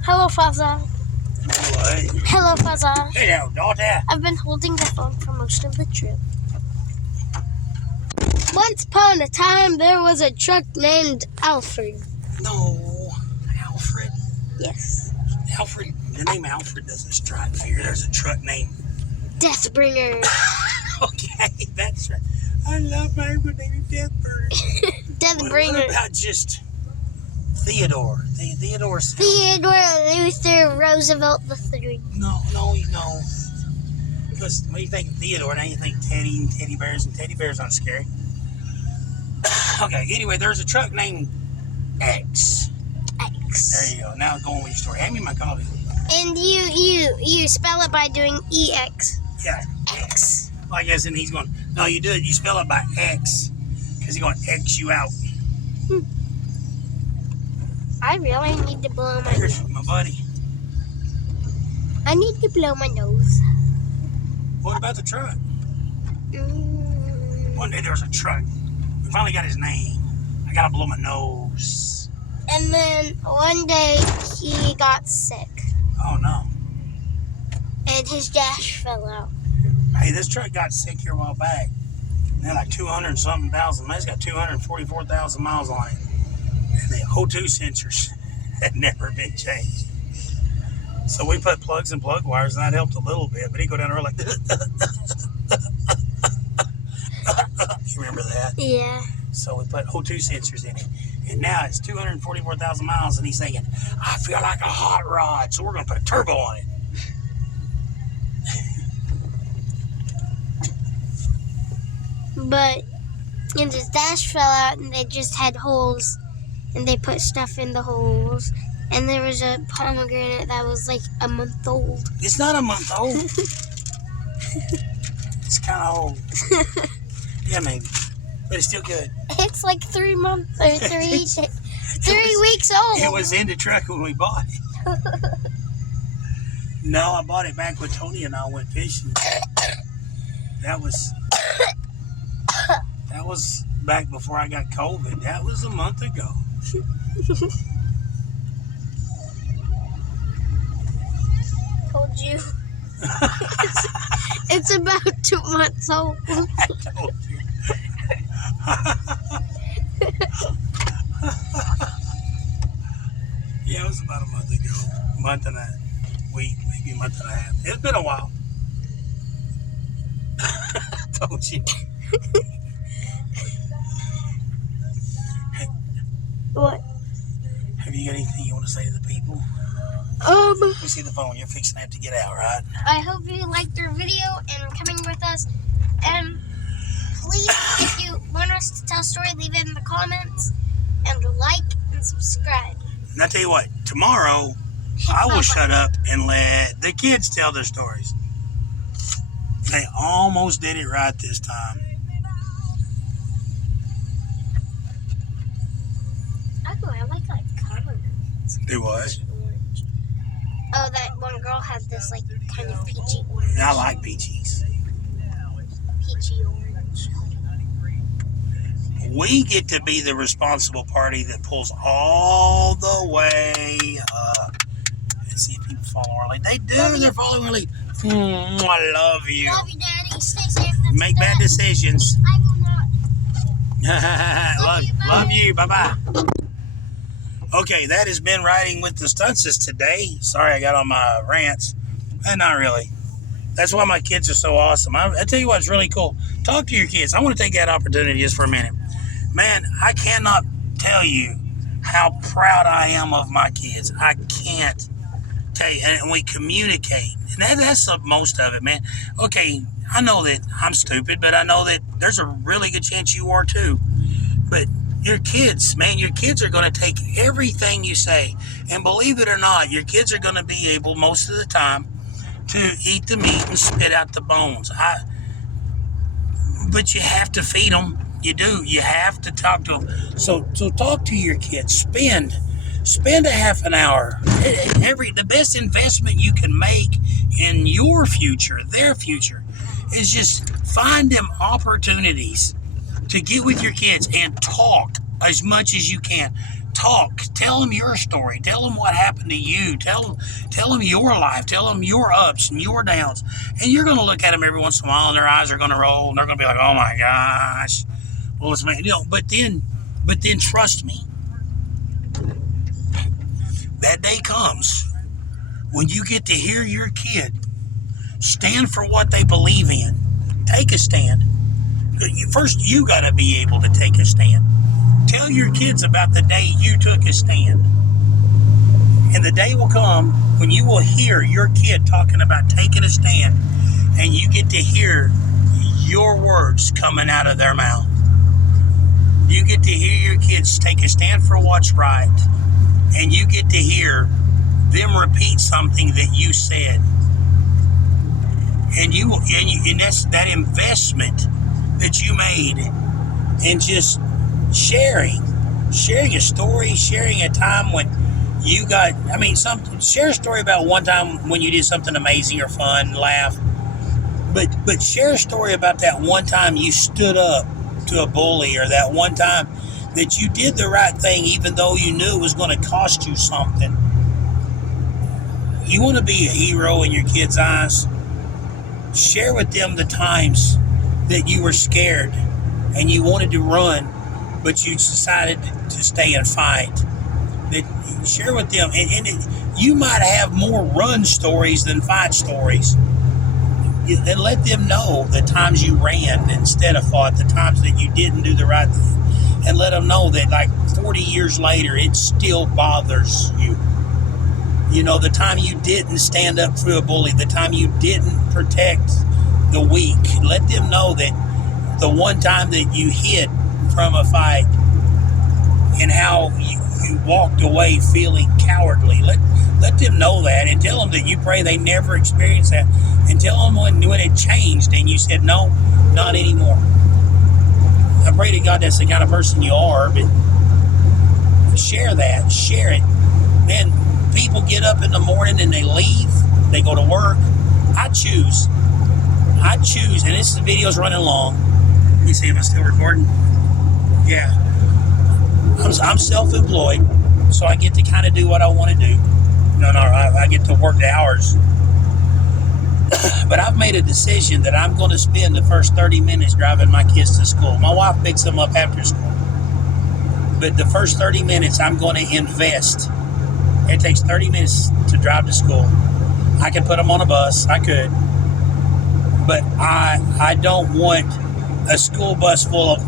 Hello, Father. What? Hello, Father. Hello, daughter. I've been holding the phone for most of the trip. Once upon a time, there was a truck named Alfred. No. Alfred. Yes. Alfred. The name Alfred doesn't strike fear. There's a truck named. Deathbringer. Okay, that's right. I love my name Deathbird. What Deathbringer. about just Theodore? Theodore. Theodore Luther Roosevelt III. No. Because when you think of Theodore, now you think Teddy and teddy bears, and teddy bears aren't scary. Okay, anyway, there's a truck named X. There you go. Now go on with your story. Hand me my coffee. And you spell it by doing EX. Yeah. X. Like as in he's going, no, you do it, you spell it by X. Because he's going to X you out. I really need to blow my Here's nose. my buddy. I need to blow my nose. What about the truck? Mm. One day there was a truck. We finally got his name. I got to blow my nose. And then one day he got sick. Oh, no. And his dash fell out. Hey, this truck got sick here a while back. They're like 200 something thousand. It's got 244,000 miles on it. And the O2 sensors had never been changed. So we put plugs and plug wires, and that helped a little bit. But he'd go down there like, you remember that? Yeah. So we put O2 sensors in it. And now it's 244,000 miles, and he's thinking, I feel like a hot rod, so we're going to put a turbo on it. but and his dash fell out, and they just had holes, and they put stuff in the holes. And there was a pomegranate that was like a month old. It's not a month old. It's kind of old. Yeah, maybe. But it's still good. It's like 3 months or 3 weeks old. It was in the truck when we bought it. No, I bought it back when Tony and I went fishing. That was back before I got COVID. That was a month ago. Told you. It's about 2 months old. I told you. Yeah, it was about a month ago. A month and a week, maybe a month and a half. It's been a while. I told you. What? Have you got anything you want to say to the people? Let me see the phone. You're fixing to have to get out, right? I hope you liked our video and coming with us. And please, if you want us to tell a story, leave it in the comments. And like and subscribe. And I tell you what, tomorrow I will shut up and let the kids tell their stories. They almost did it right this time. Oh, I like color. Do what? Orange. Oh, that one girl had this like kind of peachy orange. I like peaches. Peachy orange. We get to be the responsible party that pulls all the way up. And see if people follow our lead. They do. They're following our lead. I love you. Love you, Daddy. Stay safe. Make bad decisions. I will not. Love you. Bye-bye. Okay, that has been Riding with the Stuntzs today. Sorry I got on my rants. Not really. That's why my kids are so awesome. I tell you what's really cool. Talk to your kids. I want to take that opportunity just for a minute. Man, I cannot tell you how proud I am of my kids. I can't tell you. And we communicate. And that's most of it, man. Okay, I know that I'm stupid, but I know that there's a really good chance you are too. But your kids, man, your kids are going to take everything you say. And believe it or not, your kids are going to be able, most of the time, to eat the meat and spit out the bones. But you have to feed them. You do. You have to talk to them. So talk to your kids. Spend a half an hour. The best investment you can make in your future, their future, is just find them opportunities to get with your kids and talk as much as you can. Talk. Tell them your story. Tell them what happened to you. Tell them your life. Tell them your ups and your downs. And you're going to look at them every once in a while, and their eyes are going to roll, and they're going to be like, "Oh my gosh." Well, it's but then trust me. That day comes when you get to hear your kid stand for what they believe in. Take a stand. First, you got to be able to take a stand. Tell your kids about the day you took a stand. And the day will come when you will hear your kid talking about taking a stand, and you get to hear your words coming out of their mouth. You get to hear your kids take a stand for what's right, and you get to hear them repeat something that you said. And that's that investment that you made, and just sharing a story, sharing a time when you got, share a story about one time when you did something amazing or fun, laugh, but share a story about that one time you stood up to a bully, or that one time that you did the right thing even though you knew it was going to cost you something. You want to be a hero in your kids' eyes? Share with them the times that you were scared and you wanted to run, but you decided to stay and fight. That share with them, and you might have more run stories than fight stories. And let them know the times you ran instead of fought, the times that you didn't do the right thing, and let them know that like 40 years later, it still bothers you. You know, the time you didn't stand up for a bully, the time you didn't protect the weak. Let them know that the one time that you hid from a fight and how you walked away feeling cowardly. Let them know that, and tell them that you pray they never experience that, and tell them when it changed and you said, no, not anymore. I pray to God that's the kind of person you are, but share it. Man, people get up in the morning and they leave, they go to work. I choose, and this video's running long. Let me see, am I still recording? Yeah. I'm self-employed, so I get to kind of do what I want to do. I get to work the hours. But I've made a decision that I'm going to spend the first 30 minutes driving my kids to school. My wife picks them up after school. But the first 30 minutes, I'm going to invest. It takes 30 minutes to drive to school. I could put them on a bus. I could. But I don't want a school bus full of,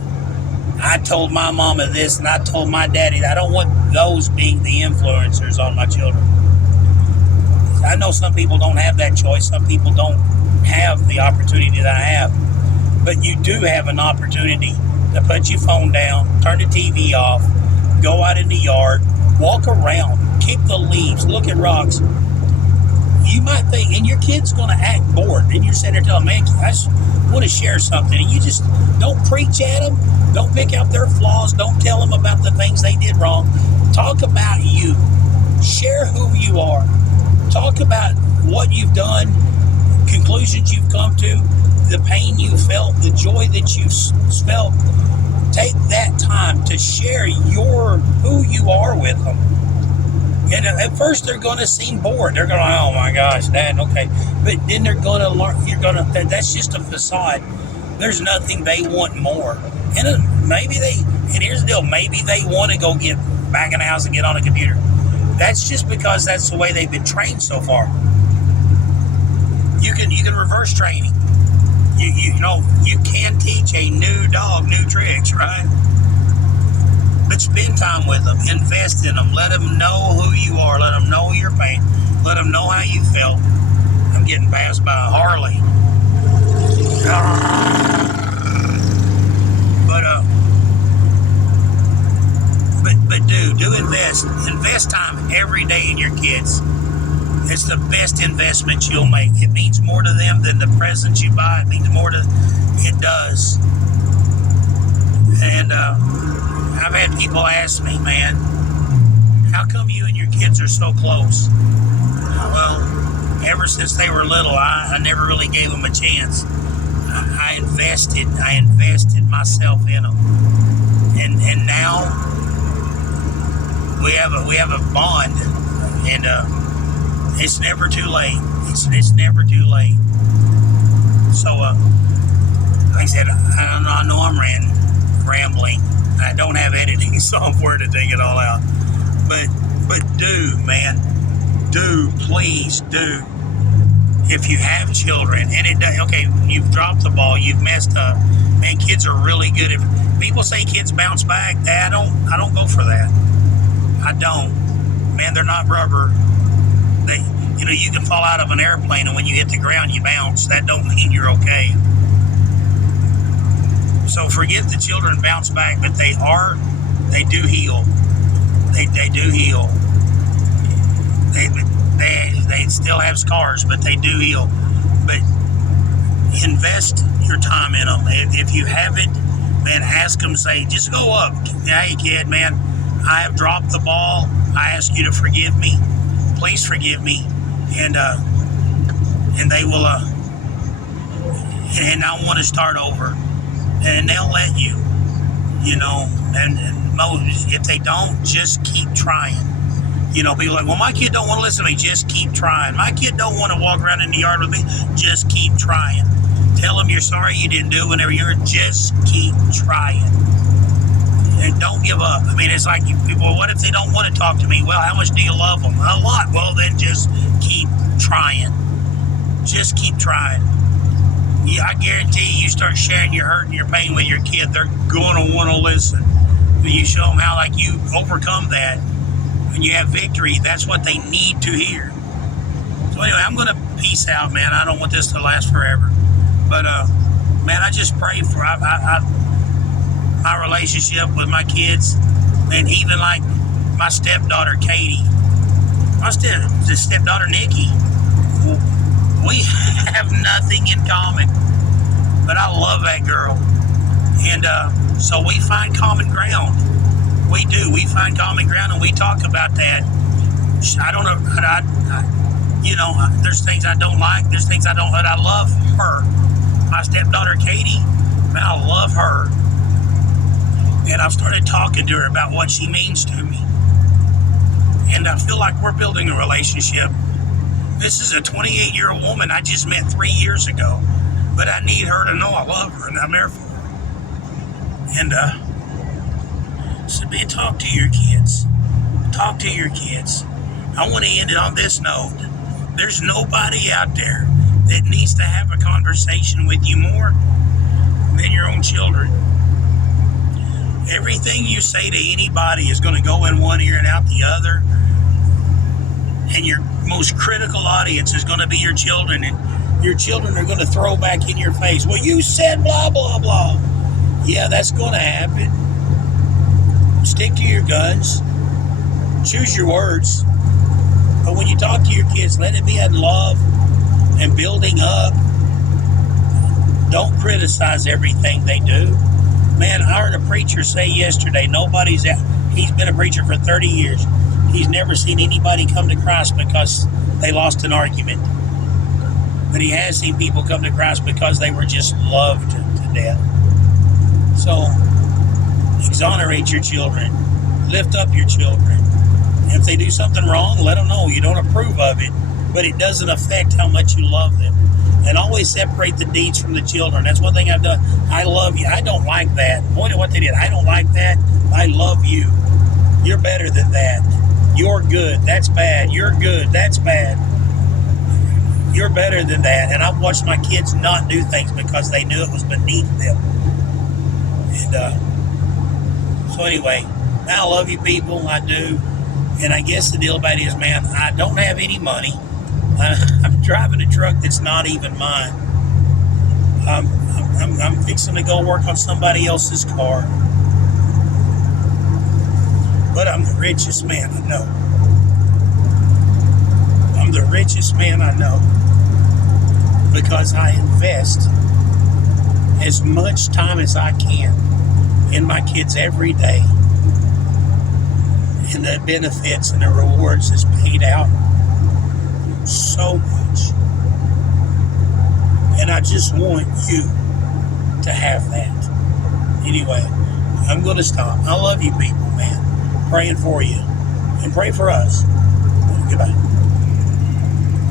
I told my mama this and I told my daddy that. I don't want those being the influencers on my children. I know some people don't have that choice. Some people don't have the opportunity that I have. But you do have an opportunity to put your phone down, turn the TV off, go out in the yard, walk around, kick the leaves, look at rocks. You might think, and your kid's going to act bored. And you're sitting there telling them, man, I just want to share something. And you just don't preach at them. Don't pick out their flaws. Don't tell them about the things they did wrong. Talk about you. Share who you are. Talk about what you've done, conclusions you've come to, the pain you felt, the joy that you've felt. Take that time to share who you are with them. And at first they're going to seem bored. They're going to, oh my gosh, Dad, okay. But then they're going to learn, that's just a facade. There's nothing they want more. And here's the deal, maybe they want to go get back in the house and get on a computer. That's just because that's the way they've been trained so far. You can reverse training. You can teach a new dog new tricks, right? But spend time with them, invest in them, let them know who you are, let them know your pain, let them know how you felt. I'm getting passed by a Harley. But do invest time every day in your kids. It's the best investment you'll make. It means more to them than the presents you buy. It means more to, it does. And I've had people ask me, man, how come you and your kids are so close? Well, ever since they were little, I never really gave them a chance. I invested myself in them. And now we have a bond, and it's never too late. It's never too late. So, like I said, I know I'm rambling. I don't have editing software to take it all out. But please do. If you have children, and you've dropped the ball, you've messed up. Man, kids are really good. If people say kids bounce back, I don't go for that. I don't. Man, they're not rubber. You can fall out of an airplane, and when you hit the ground, you bounce. That don't mean you're okay. So forget the children bounce back, but they do heal. They do heal. They still have scars, but they do heal. But invest your time in them. If you haven't, man, ask them, say, just go up. Hey, kid, man, I have dropped the ball. I ask you to forgive me. Please forgive me. And they will, and I want to start over. And they'll let you, and if they don't, just keep trying. People are like, well, my kid don't want to listen to me. Just keep trying. My kid don't want to walk around in the yard with me. Just keep trying. Tell them you're sorry you didn't do whenever just keep trying. And don't give up. I mean, it's like people, what if they don't want to talk to me? Well, how much do you love them? A lot. Well, then just keep trying. Just keep trying. Yeah, I guarantee you start sharing your hurt and your pain with your kid, they're going to want to listen. When you show them how, you overcome that, and you have victory, that's what they need to hear. So anyway, I'm going to peace out, man. I don't want this to last forever. But man, I just pray for my relationship with my kids, and even like my stepdaughter Katie, my stepdaughter Nikki. We have nothing in common, but I love that girl, and so we find common ground. We do. We find common ground, and we talk about that. I don't know. There's things I don't like. There's things I don't. But I love her. My stepdaughter Katie, man, I love her, and I've started talking to her about what she means to me, and I feel like we're building a relationship. This is a 28-year-old woman I just met 3 years ago, but I need her to know I love her and I'm there for her. And so man, talk to your kids. Talk to your kids. I want to end it on this note. There's nobody out there that needs to have a conversation with you more than your own children. Everything you say to anybody is going to go in one ear and out the other. And your most critical audience is going to be your children. And your children are going to throw back in your face, well, you said blah, blah, blah. Yeah, that's going to happen. Stick to your guns. Choose your words. But when you talk to your kids, let it be in love and building up. Don't criticize everything they do. Man, I heard a preacher say yesterday, he's been a preacher for 30 years. He's never seen anybody come to Christ because they lost an argument. But he has seen people come to Christ because they were just loved to death. So, exonerate your children. Lift up your children. If they do something wrong, let them know you don't approve of it, but it doesn't affect how much you love them. And always separate the deeds from the children. That's one thing I've done. I love you. I don't like that. Point at what they did. I don't like that. I love you. You're better than that. You're good. That's bad. You're good. That's bad. You're better than that. And I've watched my kids not do things because they knew it was beneath them. And so anyway, I love you people. I do. And I guess the deal about it is, man, I don't have any money. I'm driving a truck that's not even mine. I'm fixing to go work on somebody else's car. But I'm the richest man I know. I'm the richest man I know because I invest as much time as I can in my kids every day. And the benefits and the rewards is paid out so much. And I just want you to have that. Anyway, I'm going to stop. I love you people, man. Praying for you. And pray for us. Goodbye.